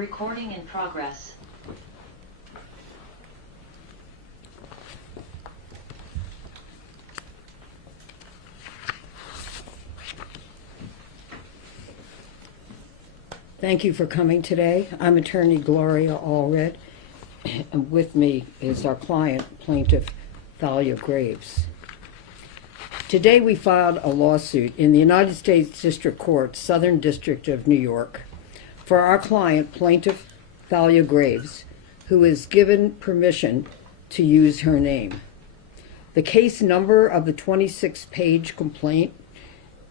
Recording in progress. Thank you for coming today. I'm attorney Gloria Allred, and with me is our client, plaintiff Thalia Graves. Today we filed a lawsuit in the United States District Court, Southern District of New York, for our client, plaintiff Thalia Graves, who is given permission to use her name. The case number of the 26-page complaint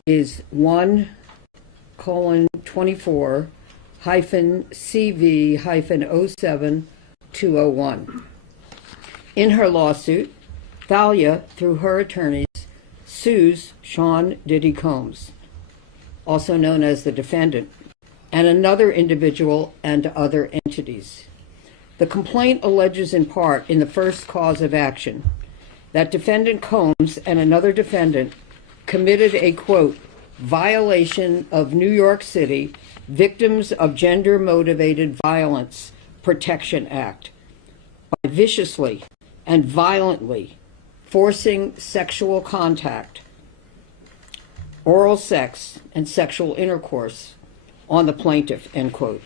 is 1:24-CV-07-201. In her lawsuit, Thalia, through her attorneys, sues Sean Diddy Combs, also known as the defendant, and another individual and other entities. The complaint alleges in part, in the first cause of action, that defendant Combs and another defendant committed a, quote, violation of New York City Victims of Gender-Motivated Violence Protection Act by viciously and violently forcing sexual contact, oral sex, and sexual intercourse on the plaintiff, end quote.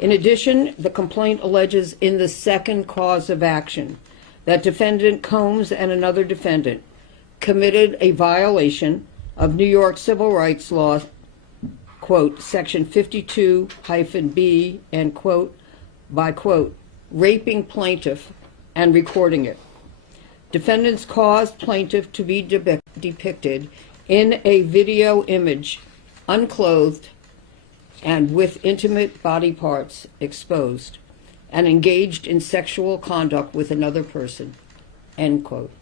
In addition, the complaint alleges in the second cause of action that defendant Combs and another defendant committed a violation of New York civil rights law, quote, section 52-B, end quote, by, quote, raping plaintiff and recording it. Defendants caused plaintiff to be depicted in a video image, unclothed and with intimate body parts exposed, and engaged in sexual conduct with another person, end quote.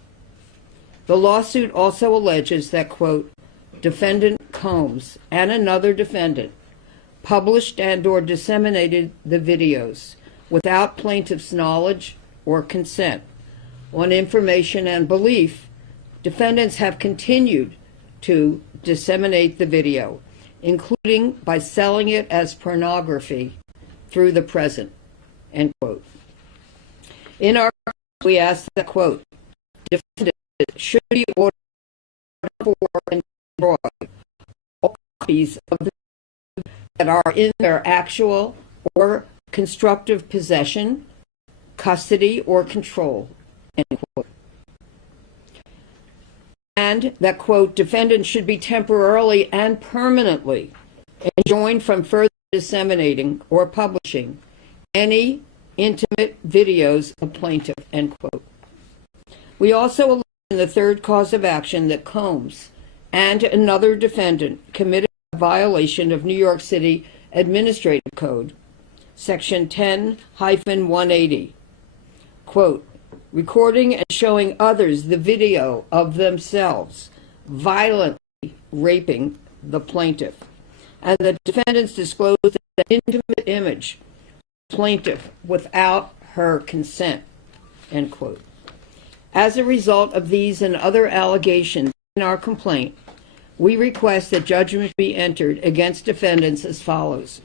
The lawsuit also alleges that, quote, defendant Combs and another defendant published and/or disseminated the videos without plaintiff's knowledge or consent. On information and belief, defendants have continued to disseminate the video, including by selling it as pornography through the present, end quote. In our case, we ask that, quote, defendants should be ordered for and destroy all copies of the that are in their actual or constructive possession, custody, or control, end quote. And that, quote, defendants should be temporarily and permanently enjoined from further disseminating or publishing any intimate videos of plaintiff, end quote. We also allege in the third cause of action that Combs and another defendant committed a violation of New York City Administrative Code, section 10-180, quote, recording and showing others the video of themselves violently raping the plaintiff, and the defendants disclosed an intimate image of the plaintiff without her consent, end quote. As a result of these and other allegations in our complaint, we request that judgment be entered against defendants as follows: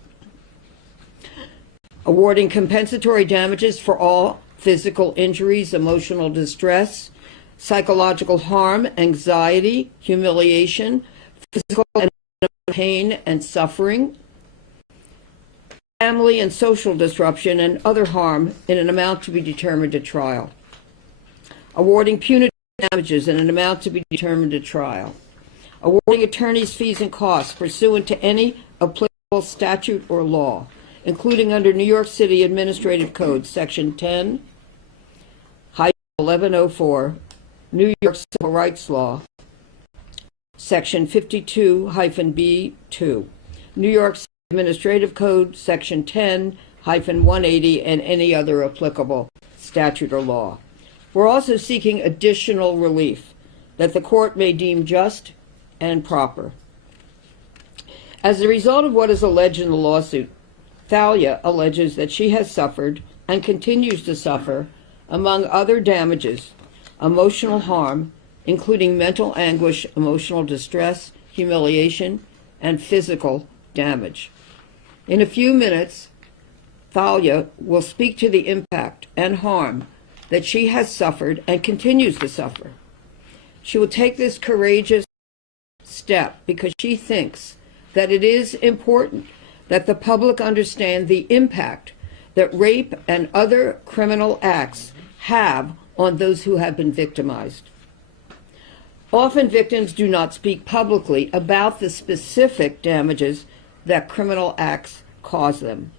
awarding compensatory damages for all physical injuries, emotional distress, psychological harm, anxiety, humiliation, physical and mental pain and suffering, family and social disruption, and other harm in an amount to be determined at trial. Awarding punitive damages in an amount to be determined at trial. Awarding attorneys' fees and costs pursuant to any applicable statute or law, including under New York City Administrative Code, section 10-1104, New York Civil Rights Law, section 52-B2, New York City Administrative Code, section 10-180, and any other applicable statute or law. We're also seeking additional relief that the court may deem just and proper. As a result of what is alleged in the lawsuit, Thalia alleges that she has suffered and continues to suffer, among other damages, emotional harm, including mental anguish, emotional distress, humiliation, and physical damage. In a few minutes, Thalia will speak to the impact and harm that she has suffered and continues to suffer. She will take this courageous step because she thinks that it is important that the public understand the impact that rape and other criminal acts have on those who have been victimized. Often victims do not speak publicly about the specific damages that criminal acts cause them.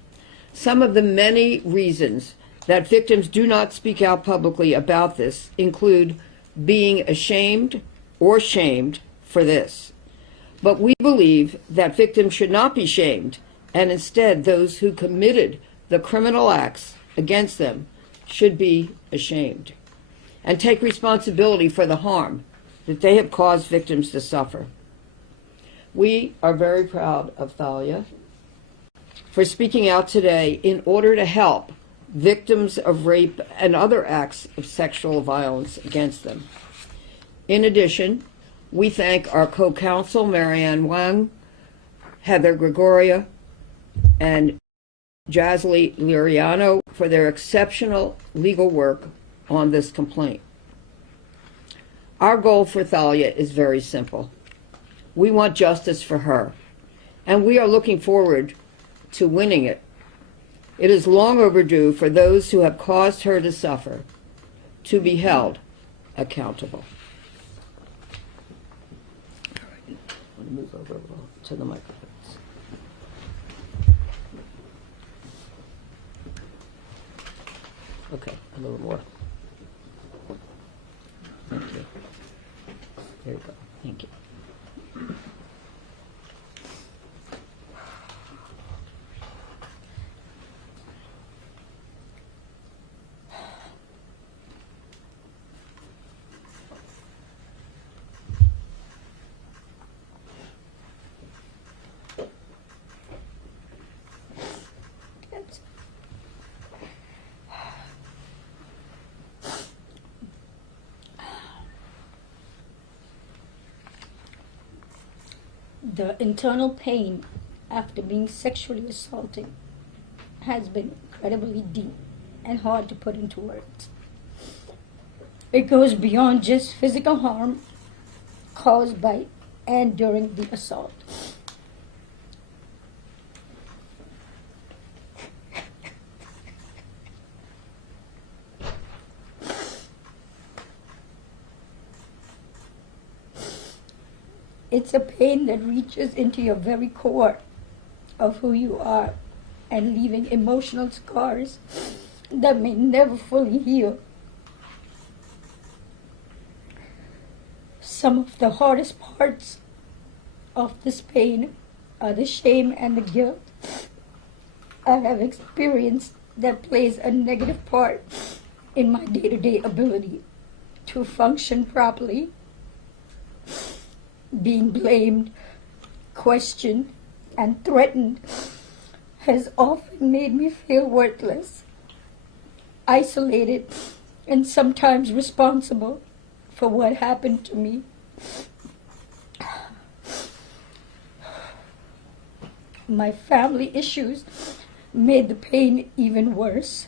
Some of the many reasons that victims do not speak out publicly about this include being ashamed or shamed for this. But we believe that victims should not be shamed, and instead those who committed the criminal acts against them should be ashamed and take responsibility for the harm that they have caused victims to suffer. We are very proud of Thalia for speaking out today in order to help victims of rape and other acts of sexual violence against them. In addition, we thank our co-counsel, Marianne Wang, Heather Gregoria, and Jasly Liriano for their exceptional legal work on this complaint. Our goal for Thalia is very simple. We want justice for her, and we are looking forward to winning it. It is long overdue for those who have caused her to suffer to be held accountable. All right, I'm going to move over to the microphones. Okay, a little more. Thank you. There you go. Thank you. The internal pain after being sexually assaulted has been incredibly deep and hard to put into words. It goes beyond just physical harm caused by and during the assault. It's a pain that reaches into your very core of who you are and leaving emotional scars that may never fully heal. Some of the hardest parts of this pain are the shame and the guilt I have experienced that plays a negative part in my day-to-day ability to function properly. Being blamed, questioned, and threatened has often made me feel worthless, isolated, and sometimes responsible for what happened to me. My family issues made the pain even worse.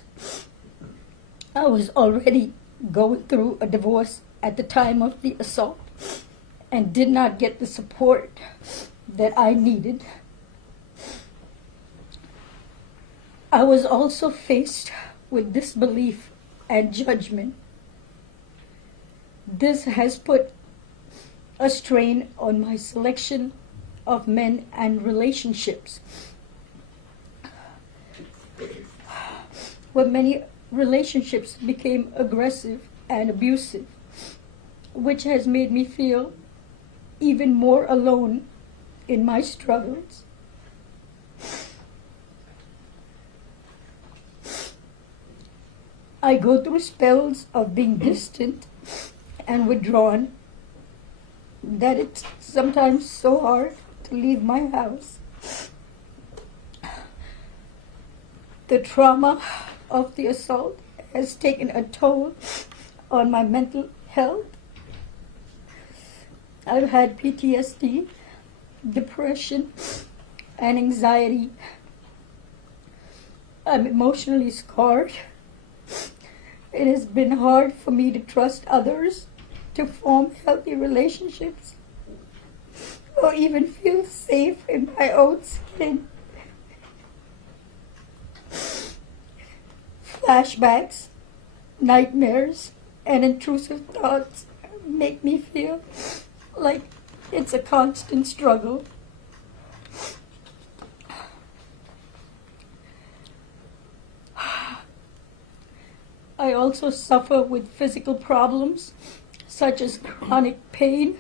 I was already going through a divorce at the time of the assault and did not get the support that I needed. I was also faced with disbelief and judgment. This has put a strain on my selection of men and relationships. Where many relationships became aggressive and abusive, which has made me feel even more alone in my struggles. I go through spells of being distant and withdrawn that it's sometimes so hard to leave my house. The trauma of the assault has taken a toll on my mental health. I've had PTSD, depression, and anxiety. I'm emotionally scarred. It has been hard for me to trust others, to form healthy relationships, or even feel safe in my own skin. Flashbacks, nightmares, and intrusive thoughts make me feel like it's a constant struggle. I also suffer with physical problems such as chronic pain,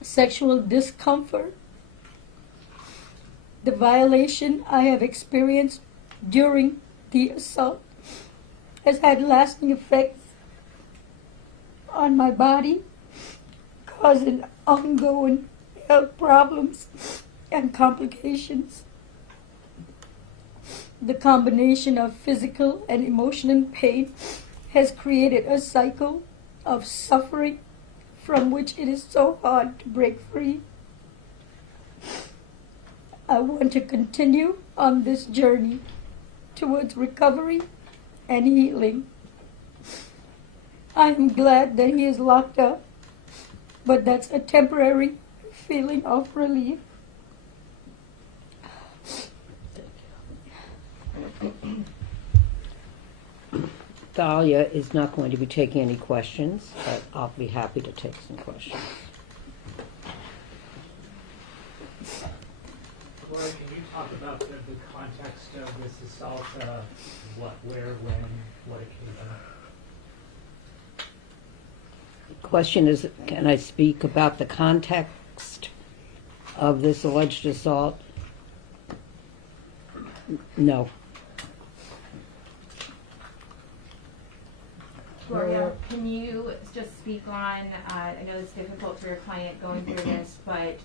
sexual discomfort. The violation I have experienced during the assault has had lasting effects on my body, causing ongoing health problems and complications. The combination of physical and emotional pain has created a cycle of suffering from which it is so hard to break free. I want to continue on this journey towards recovery and healing. I am glad that he is locked up, but that's a temporary feeling of relief. Thalia is not going to be taking any questions, but I'll be happy to take some questions. Gloria, can you talk about the context of this assault? What, where, when, what occasion? The question is, can I speak about the context of this alleged assault? No. Gloria, can you just speak on, I know it's difficult for your client going through this, but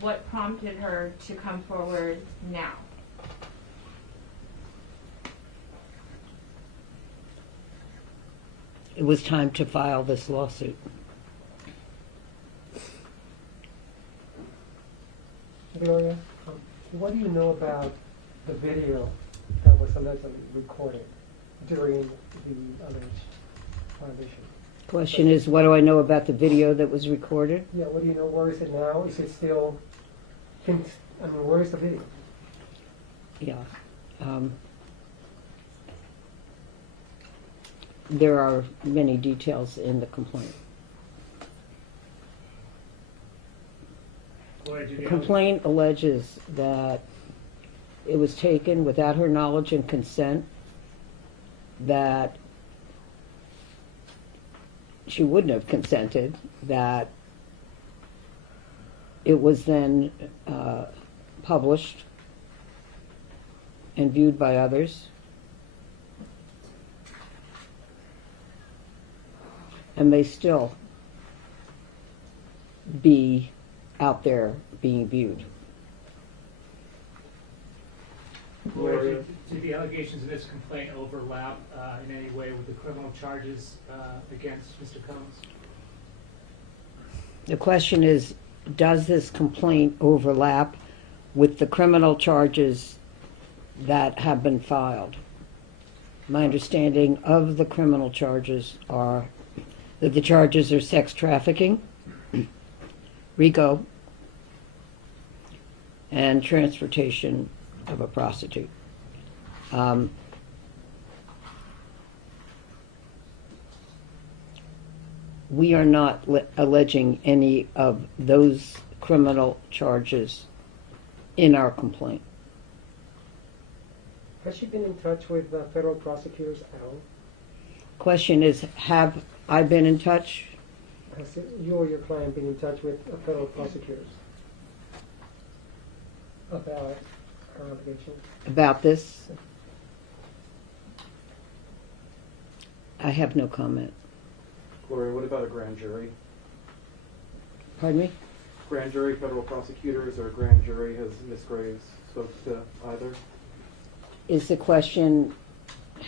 what prompted her to come forward now? It was time to file this lawsuit. Gloria, what do you know about the video that was allegedly recorded during the alleged violation? Question is, what do I know about the video that was recorded? Yeah, what do you know? Where is it now? Is it still, where is the video? Yeah. There are many details in the complaint. Gloria, do The the complaint alleges that it was taken without her knowledge and consent, that she wouldn't have consented, that it was then published and viewed by others, and may still be out there being viewed. Gloria, do the allegations in this complaint overlap in any way with the criminal charges against Mr. Combs? The question is, does this complaint overlap with the criminal charges that have been filed? My understanding of the criminal charges are that the charges are sex trafficking, RICO, and transportation of a prostitute. We are not alleging any of those criminal charges in our complaint. Has she been in touch with federal prosecutors at all? Question is, have I been in touch? Has you or your client been in touch with federal prosecutors about her allegation? About this? I have no comment. Gloria, what about a grand jury? Pardon me? Grand jury, federal prosecutors, or a grand jury, has Ms. Graves spoke to either? Is the question,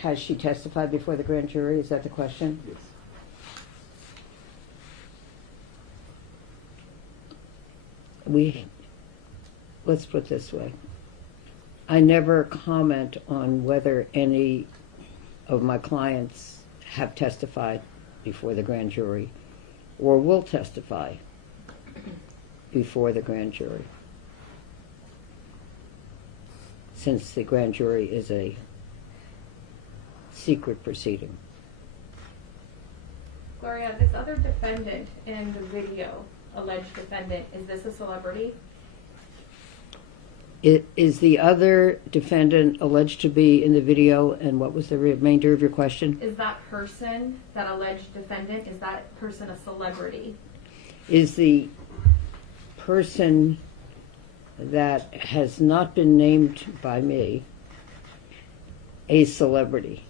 has she testified before the grand jury? Is that the question? Yes. Let's put it this way. I never comment on whether any of my clients have testified before the grand jury or will testify before the grand jury, since the grand jury is a secret proceeding. Gloria, this other defendant in the video, alleged defendant, is this a celebrity? Is the other defendant alleged to be in the video, and what was the remainder of your question? Is that person, that alleged defendant, is that person a celebrity? Is the person that has not been named by me a celebrity?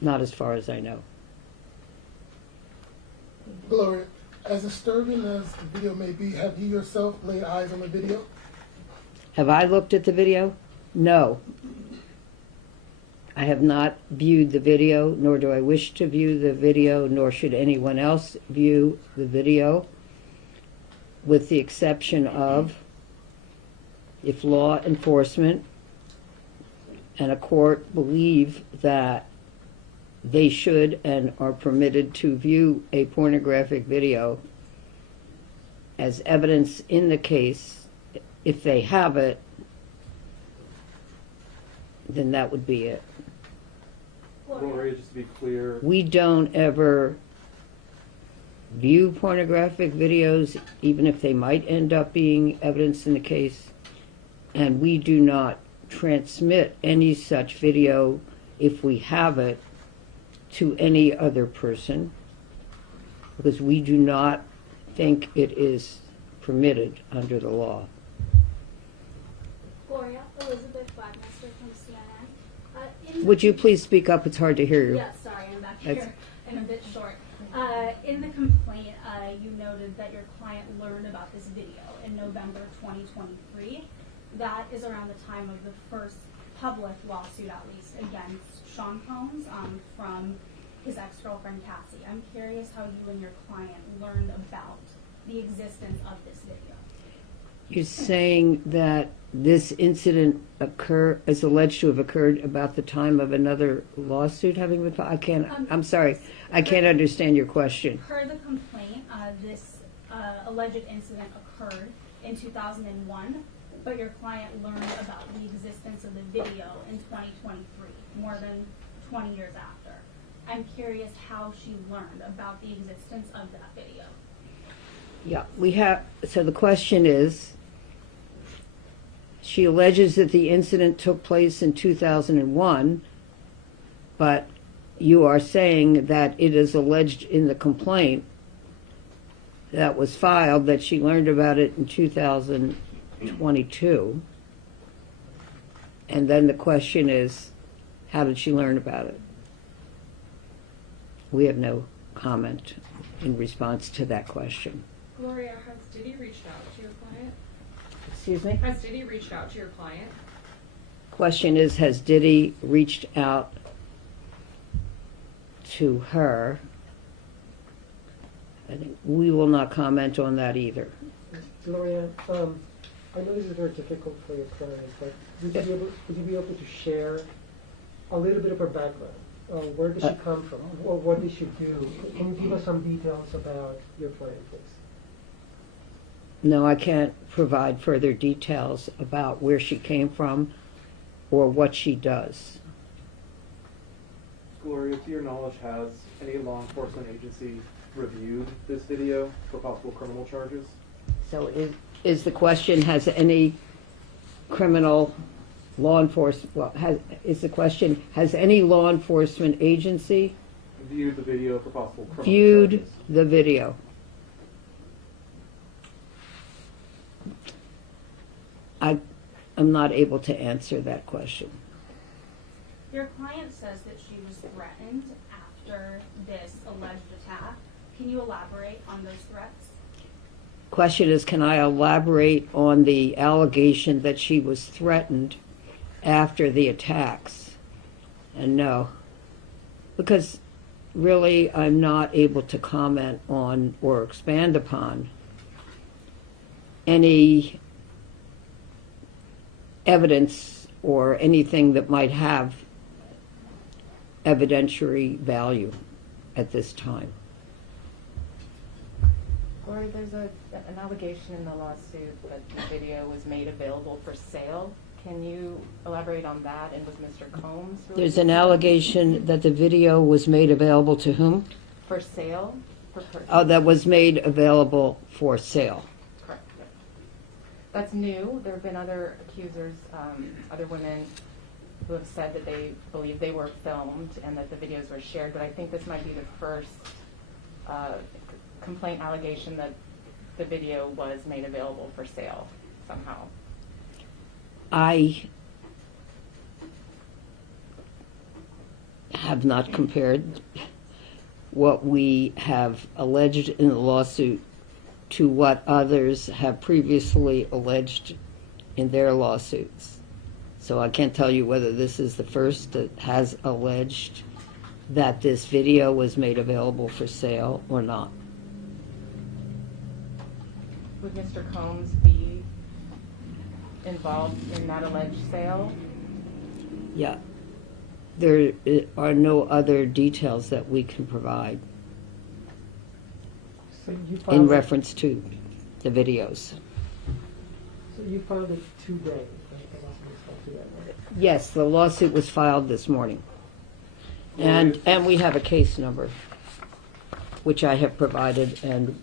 Not as far as I know. Gloria, as disturbing as the video may be, have you yourself laid eyes on the video? Have I looked at the video? No. I have not viewed the video, nor do I wish to view the video, nor should anyone else view the video, with the exception of if law enforcement and a court believe that they should and are permitted to view a pornographic video as evidence in the case. If they have it, then that would be it. Gloria, just to be clear, We don't ever view pornographic videos, even if they might end up being evidence in the case, and we do not transmit any such video, if we have it, to any other person, because we do not think it is permitted under the law. Gloria, Elizabeth Wagmeister from CNN. Would you please speak up? It's hard to hear you. Yeah, sorry, I'm back That's- here and a bit short. In the complaint, you noted that your client learned about this video in November 2023. That is around the time of the first public lawsuit, at least, against Sean Combs from his ex-girlfriend Cassie. I'm curious how you and your client learned about the existence of this video. You're saying that this incident is alleged to have occurred about the time of another lawsuit having been filed? I'm sorry, I can't understand your question. Per the complaint, this alleged incident occurred in 2001, but your client learned about the existence of the video in 2023, more than 20 years after. I'm curious how she learned about the existence of that video. Yeah, so the question is, she alleges that the incident took place in 2001, but you are saying that it is alleged in the complaint that was filed that she learned about it in 2022. And then the question is, how did she learn about it? We have no comment in response to that question. Gloria, has Diddy reached out to your client? Excuse me? Has Diddy reached out to your client? Question is, has Diddy reached out to her? I think we will not comment on that either. Gloria, I know this is very difficult for your client, but would you be able to share a little bit of her background? Where does she come from? Or what did she do? Can you give us some details about your client, please? No, I can't provide further details about where she came from or what she does. Gloria, to your knowledge, has any law enforcement agency reviewed this video for possible criminal charges? So is the question, has any criminal law enforcement, is the question, has any law enforcement agency Viewed the video for possible criminal viewed charges? the video? I'm not able to answer that question. Your client says that she was threatened after this alleged attack. Can you elaborate on those threats? Question is, can I elaborate on the allegation that she was threatened after the attacks? And no, because really I'm not able to comment on or expand upon any evidence or anything that might have evidentiary value at this time. Gloria, there's an allegation in the lawsuit that the video was made available for sale. Can you elaborate on that? And was Mr. Combs really There's an allegation that the video was made available to whom? for sale? For purchase? Oh, that was made available for sale. Correct. Yep. That's new. There have been other accusers, other women who have said that they believe they were filmed and that the videos were shared, but I think this might be the first complaint allegation that the video was made available for sale somehow. I have not compared what we have alleged in the lawsuit to what others have previously alleged in their lawsuits. So I can't tell you whether this is the first that has alleged that this video was made available for sale or not. Would Mr. Combs be involved in that alleged sale? Yeah. There are no other details that we can provide So you in filed, reference to the videos. so you filed it today, right? The lawsuit was filed today, right? Yes, the lawsuit was filed this morning. And we have a case number, which I have provided, and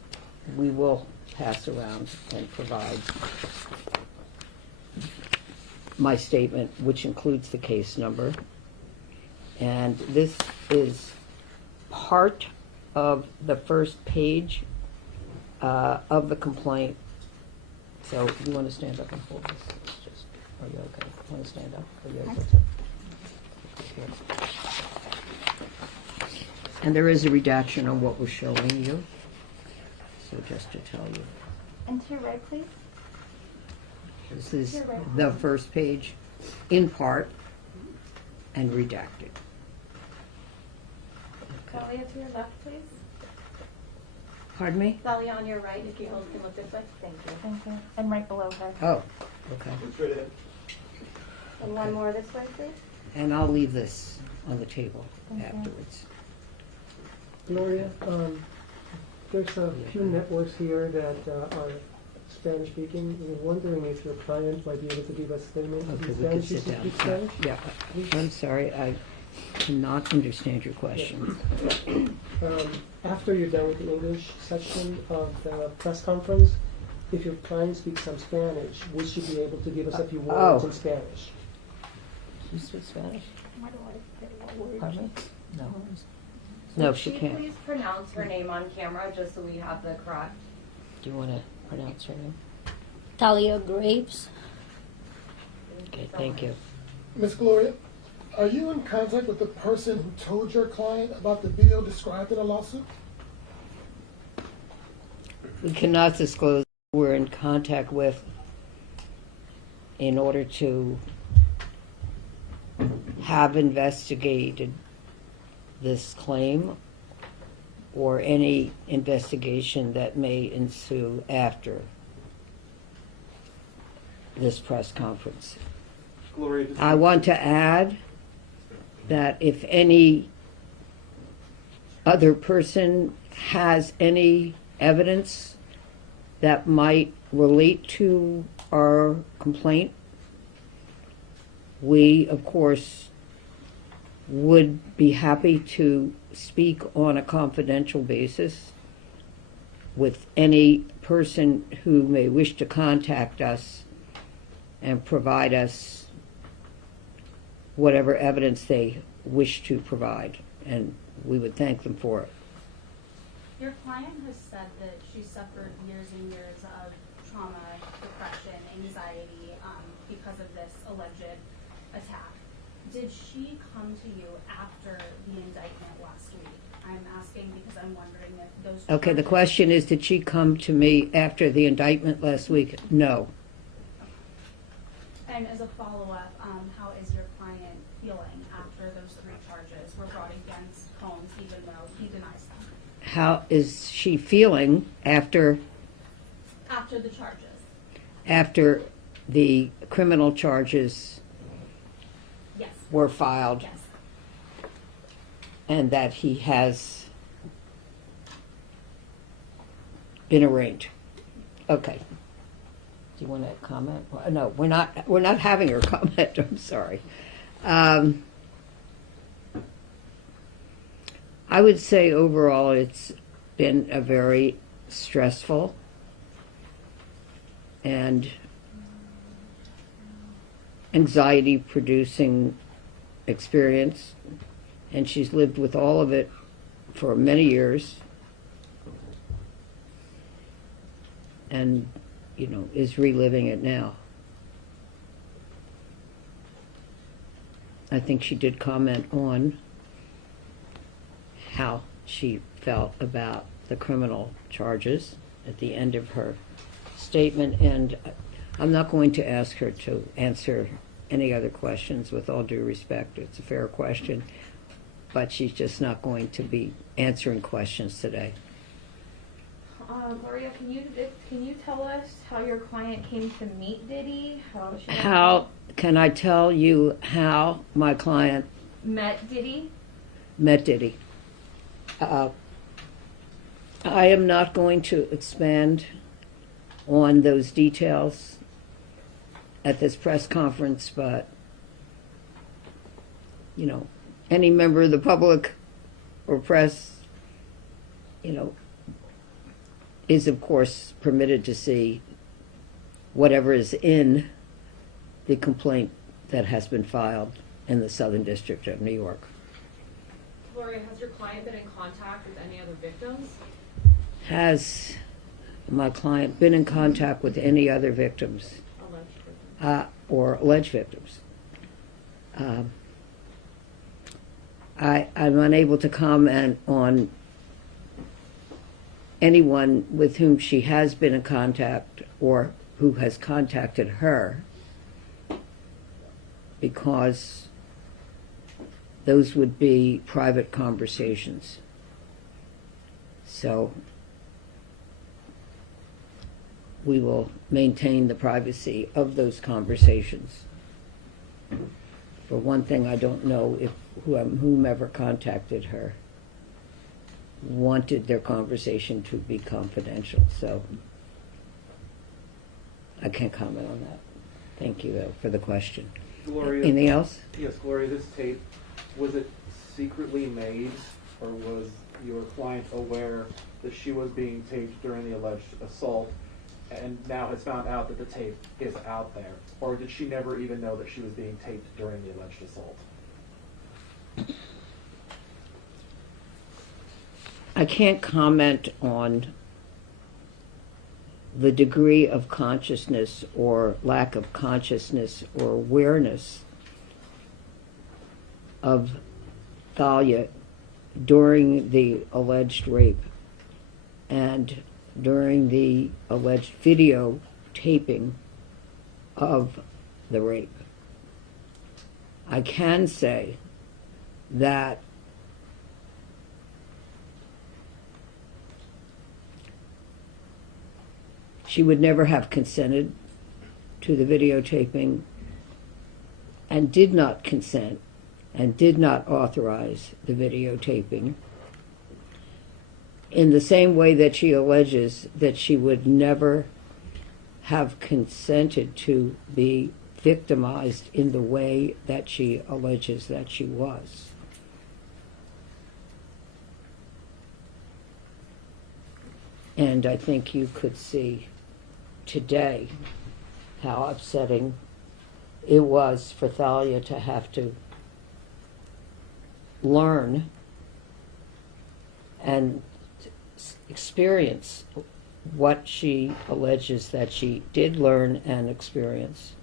we will pass around and provide my statement, which includes the case number. And this is part of the first page of the complaint. So you want to stand up and hold this? It's just, are you okay? Want to stand up? Are you okay? Here. And there is a redaction on what we're showing you. So just to tell you. And to your right, please. This is the first page in part and redacted. Talia, to your left, please. Pardon me? Talia, on your right, if you both can look this way. Thank you. Thank you. And right below her. Oh, okay. And one more this way, please. And I'll leave this on the table afterwards. Gloria, there's a few networks here that are Spanish speaking. We're wondering if your client might be able to give us a statement in Okay, we can Spanish. sit You down. speak Spanish? Yeah, I'm sorry, I cannot understand your question. After you're done with the English section of the press conference, if your client speaks some Spanish, would you be able to give us a few words in Spanish? You speak Spanish? Why do I get more words? Pardon me? No. No, she Could you can't. please pronounce her name on camera, just so we have the correct? Do you want to pronounce her name? Talia Graves. Okay, thank you. Miss Gloria, are you in contact with the person who told your client about the video described in the lawsuit? We cannot disclose who we're in contact with in order to have investigated this claim or any investigation that may ensue after this press conference. Gloria, just I want to add that if any other person has any evidence that might relate to our complaint, we, of course, would be happy to speak on a confidential basis with any person who may wish to contact us and provide us whatever evidence they wish to provide, and we would thank them for it. Your client has said that she suffered years and years of trauma, depression, anxiety because of this alleged attack. Did she come to you after the indictment last week? I'm asking because I'm wondering if those. Okay, the charges- question is, did she come to me after the indictment last week? No. And as a follow-up, how is your client feeling after those 3 charges were brought against Combs, even though he denies them? How is she feeling after After the charges? after the criminal charges Yes. were filed Yes. and that he has been arraigned. Okay. Do you want to comment? No, we're not having her comment. I'm sorry. I would say overall it's been a very stressful and anxiety producing experience, and she's lived with all of it for many years and is reliving it now. I think she did comment on how she felt about the criminal charges at the end of her statement, and I'm not going to ask her to answer any other questions, with all due respect. It's a fair question, but she's just not going to be answering questions today. Gloria, can you tell us how your client came to meet Diddy? How can I tell you how my client met Diddy? met Diddy? I am not going to expand on those details at this press conference, but any member of the public or press, is of course permitted to see whatever is in the complaint that has been filed in the Southern District of New York. Gloria, has your client been in contact with any other victims? Has my client been in contact with any other victims Alleged victims. or alleged victims? I'm unable to comment on anyone with whom she has been in contact or who has contacted her, because those would be private conversations. So we will maintain the privacy of those conversations. For one thing, I don't know if whomever contacted her wanted their conversation to be confidential, so I can't comment on that. Thank you, though, for the question. Gloria, Anything else? Yes, Gloria, this tape, was it secretly made, or was your client aware that she was being taped during the alleged assault and now has found out that the tape is out there? Or did she never even know that she was being taped during the alleged assault? I can't comment on the degree of consciousness or lack of consciousness or awareness of Thalia during the alleged rape and during the alleged video taping of the rape. I can say that she would never have consented to the videotaping and did not consent and did not authorize the videotaping, in the same way that she alleges that she would never have consented to be victimized in the way that she alleges that she was. And I think you could see today how upsetting it was for Thalia to have to learn and experience what she alleges that she did learn and experience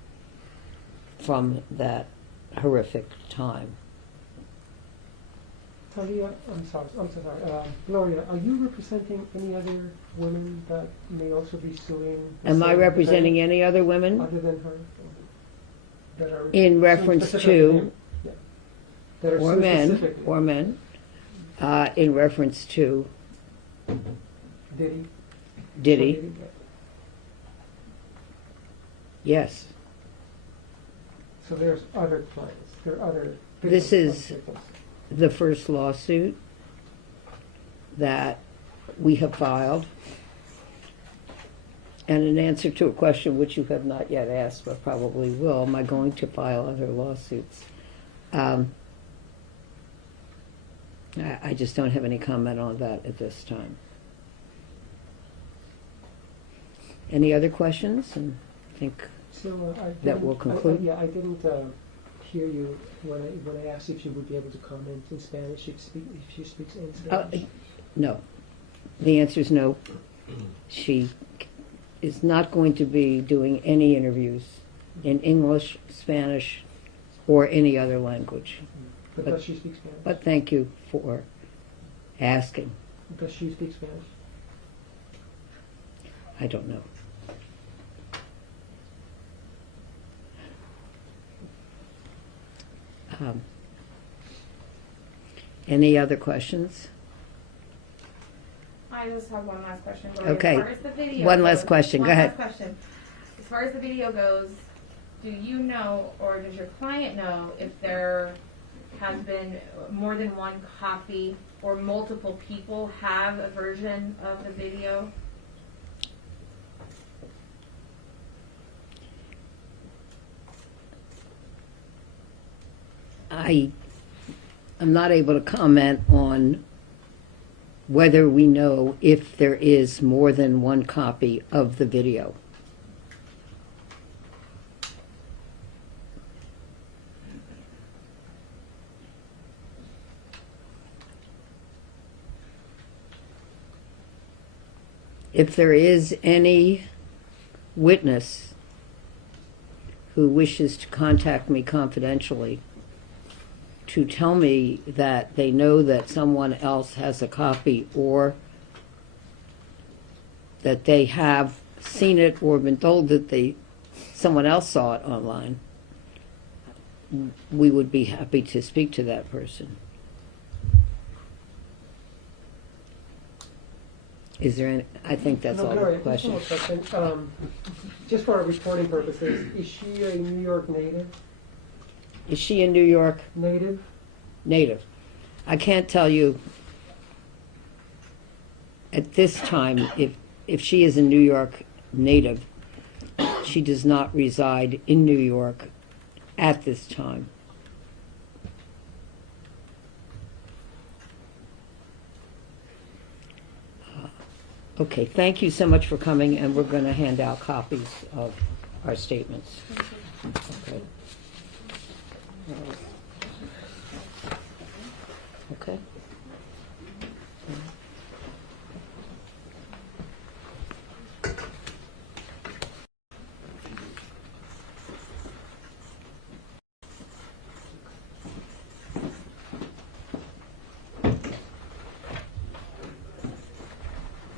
from that horrific time. Talia, I'm so sorry. Gloria, are you representing any other women that may also be suing? the Am I same representing defendant any other women? other than her? That are In suing reference specifically to, him? Yeah. That are or suing men, specifically. or men, in reference to Diddy. Diddy. Yeah. Yes. So there's other clients, there are other. This victims is- of victims. The first lawsuit that we have filed. And in answer to a question which you have not yet asked, but probably will, am I going to file other lawsuits? I just don't have any comment on that at this time. Any other questions? And I think So I That will didn't- conclude. Yeah, I didn't hear you when I asked if you would be able to comment in Spanish, if she speaks in Spanish. no. The answer is no. She is not going to be doing any interviews in English, Spanish, or any other language. But does she speak Spanish? But thank you for asking. Does she speak Spanish? I don't know. Any other questions? I just have one last question. Okay. As far as the video One last goes- question. Go one ahead. last question. As far as the video goes, do you know, or does your client know, if there has been more than one copy or multiple people have a version of the video? I am not able to comment on whether we know if there is more than one copy of the video. If there is any witness who wishes to contact me confidentially to tell me that they know that someone else has a copy, or that they have seen it or been told that someone else saw it online, we would be happy to speak to that person. Is there any, I think that's all the Gloria, just one questions. more question. Just for our reporting purposes, is she a New York native? Is she a New York Native? native? I can't tell you at this time if she is a New York native. She does not reside in New York at this time. Okay, thank you so much for coming, and we're going to hand out copies of our statements. Okay. Okay.